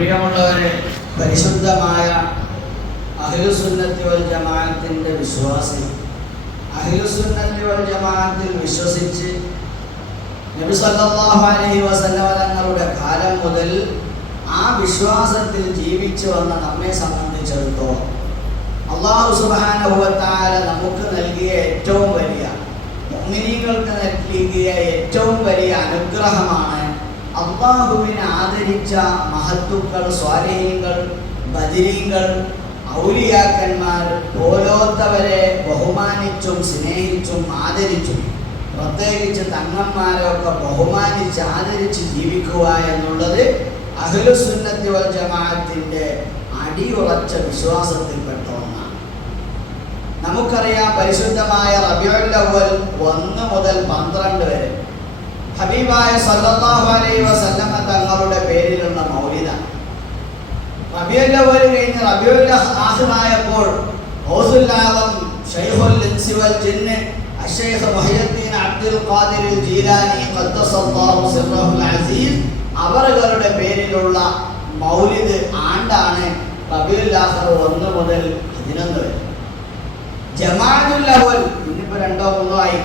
പ്രിയമുള്ളവരെ, പരിശുദ്ധമായ അഹ്ലുസുന്നത്തി വൽ ജമാഅത്തിന്റെ വിശ്വാസി, അഹ്ലുസുന്നത്തി വൽ ജമാഅത്തിൽ വിശ്വസിച്ച് നബി സല്ലല്ലാഹു അലൈഹി വസല്ലം തങ്ങളുടെ കാലം മുതൽ ആ വിശ്വാസത്തിൽ ജീവിച്ചു വന്ന നമ്മെ സംബന്ധിച്ചിടത്തോളം അല്ലാഹു സുബ്ഹാനഹു വ തആല നമുക്ക് നൽകിയ ഏറ്റവും വലിയ, മുഅ്മിനീങ്ങൾക്ക് നൽകിയ ഏറ്റവും വലിയ അനുഗ്രഹമാണ് അല്ലാഹുവിനെ ആദരിച്ച മഹത്തുക്കൾ, സ്വാലിഹീങ്ങൾ, ബദരീങ്ങൾ, ഔലിയാക്കന്മാർ പോലോത്തവരെ ബഹുമാനിച്ചും സ്നേഹിച്ചും ആദരിച്ചും, പ്രത്യേകിച്ച് തങ്ങന്മാരെയൊക്കെ ബഹുമാനിച്ച് ആദരിച്ച് ജീവിക്കുക എന്നുള്ളത് അഹ്ലുസുന്നത്തി വൽ ജമാഅത്തിന്റെ അടിയുറച്ച വിശ്വാസത്തിൽപ്പെട്ട ഒന്നാണ്. നമുക്കറിയാം, പരിശുദ്ധമായ റബീഉൽ അവ്വൽ 1 മുതൽ 12 വരെ ഹബീബായ സല്ലല്ലാഹു അലൈഹി വസല്ലമ തങ്ങളുടെ പേരിലുള്ള മൗലിദാണ്. റബീഉൽ അവ്വൽ കഴിഞ്ഞ് റബീഉൽ ആഖിറായപ്പോൾ ഗൗസുൽ ആലം ശൈഖുൽ ഇൻസി വൽ ജിന്ന് അശ്ശൈഖ് മുഹയ്യിദ്ദീൻ അബ്ദുൽ ഖാദിർ ജീലാനി ഖദ്ദസല്ലാഹു സിർറഹുൽ അസീസ് അവരുടെ പേരിലുള്ള മൗലിദ് ആണ്ടാണ് റബീഉൽ ആഖിർ 1 മുതൽ 11 വരെ. ജമാഅത്തുൽ അവ്വൽ ഇന്നിപ്പോൾ 2 or 3 ആയി.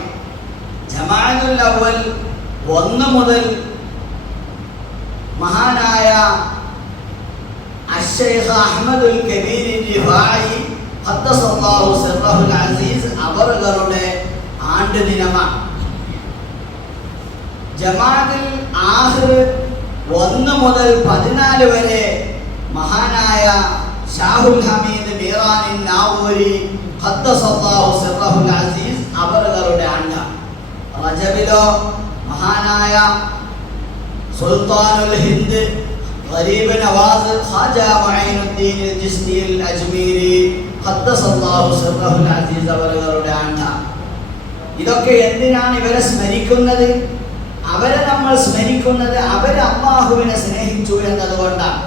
ജമാഅത്തുൽ അവ്വൽ 1 മുതൽ മഹാനായ അശ്ശൈഖ് അഹ്മദുൽ കബീർ റിഫായി ഖദ്ദസല്ലാഹു സിർറഹുൽ അസീസ് അവരുടെ ആണ്ട് ദിനമാണ്. ജമാഅത്തുൽ ആഖിർ 1 മുതൽ 14 വരെ മഹാനായ ഷാഹുൽ ഹമീദ് മീറാനിൻ നാവൂരി ഖദ്ദസല്ലാഹു സിർറഹുൽ അസീസ് അവരുടെ ആണ്ടാണ്. റജബിലോ മഹാനായ സുൽത്താനുൽ ഹിന്ദ് ഗരീബ് നവാസ് ഖാജ മുഈനുദ്ദീൻ ജിസ്നി അൽ അജ്മീരി ഖദ്ദസല്ലാഹു സിർറഹുൽ അസീസ് അവരുടെ ആണ്ടാണ്. ഇതൊക്കെ എന്തിനാണ് ഇവരെ സ്മരിക്കുന്നത്? അവരെ നമ്മൾ സ്മരിക്കുന്നത് അവർ അല്ലാഹുവിനെ സ്നേഹിച്ചു എന്നതുകൊണ്ടാണ്.